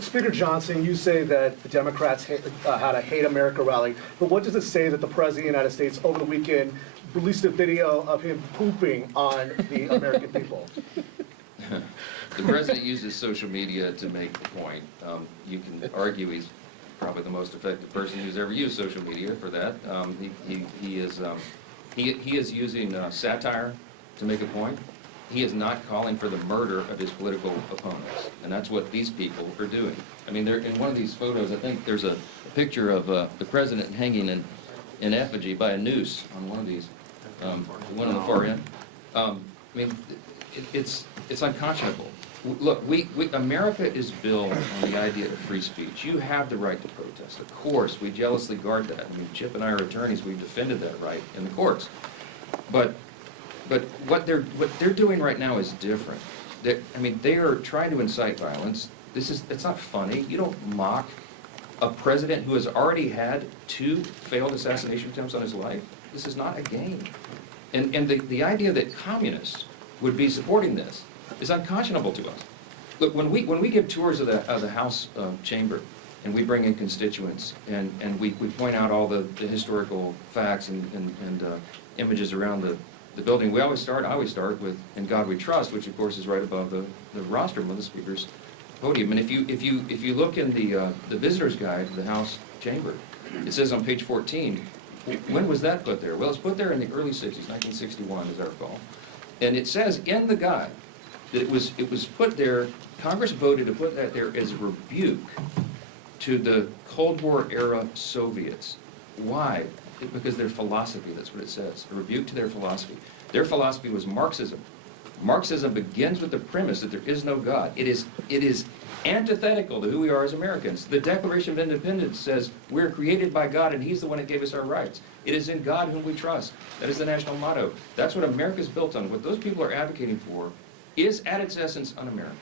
Speaker Johnson, you say that the Democrats had a Hate America rally, but what does it say that the President of the United States over the weekend released a video of him pooping on the American people? The President uses social media to make the point. You can argue he's probably the most effective person who's ever used social media for that. He is using satire to make a point. He is not calling for the murder of his political opponents, and that's what these people are doing. I mean, they're in one of these photos. I think there's a picture of the president hanging in effigy by a noose on one of these, one on the far end. I mean, it's unconscionable. Look, America is built on the idea of free speech. You have the right to protest. Of course, we jealously guard that. I mean, Chip and I are attorneys. We've defended that right in the courts. But what they're doing right now is different. They are trying to incite violence. It's not funny. You don't mock a president who has already had 2 failed assassination attempts on his life. This is not a game. And the idea that communists would be supporting this is unconscionable to us. Look, when we give tours of the House chamber, and we bring in constituents, and we point out all the historical facts and images around the building, I always start with "In God We Trust," which of course is right above the rostrum of the speaker's podium. And if you look in the visitor's guide to the House chamber, it says on page 14, when was that put there? Well, it's put there in the early 60s, 1961, as I recall. And it says in the guide that it was put there, Congress voted to put that there as a rebuke to the Cold War era Soviets. Why? Because their philosophy, that's what it says, a rebuke to their philosophy. Their philosophy was Marxism. Marxism begins with the premise that there is no God. It is antithetical to who we are as Americans. The Declaration of Independence says we're created by God and He's the one that gave us our rights. It is in God whom we trust. That is the national motto. That's what America is built on. What those people are advocating for is at its essence un-American.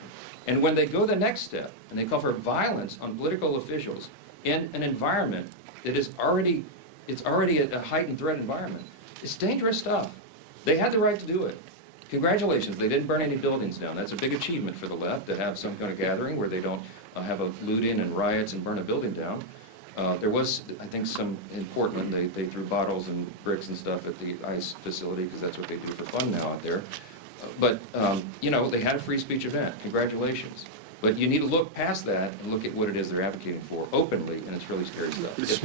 And when they go the next step and they call for violence on political officials in an environment that is already a heightened threat environment, it's dangerous stuff. They had the right to do it. Congratulations, they didn't burn any buildings down. That's a big achievement for the left, to have some kind of gathering where they don't have a loot-in and riots and burn a building down. There was, I think, some in Portland, they threw bottles and bricks and stuff at the ICE facility because that's what they do for fun now out there. But, you know, they had a free speech event. Congratulations. But you need to look past that and look at what it is they're advocating for openly, and it's really scary stuff.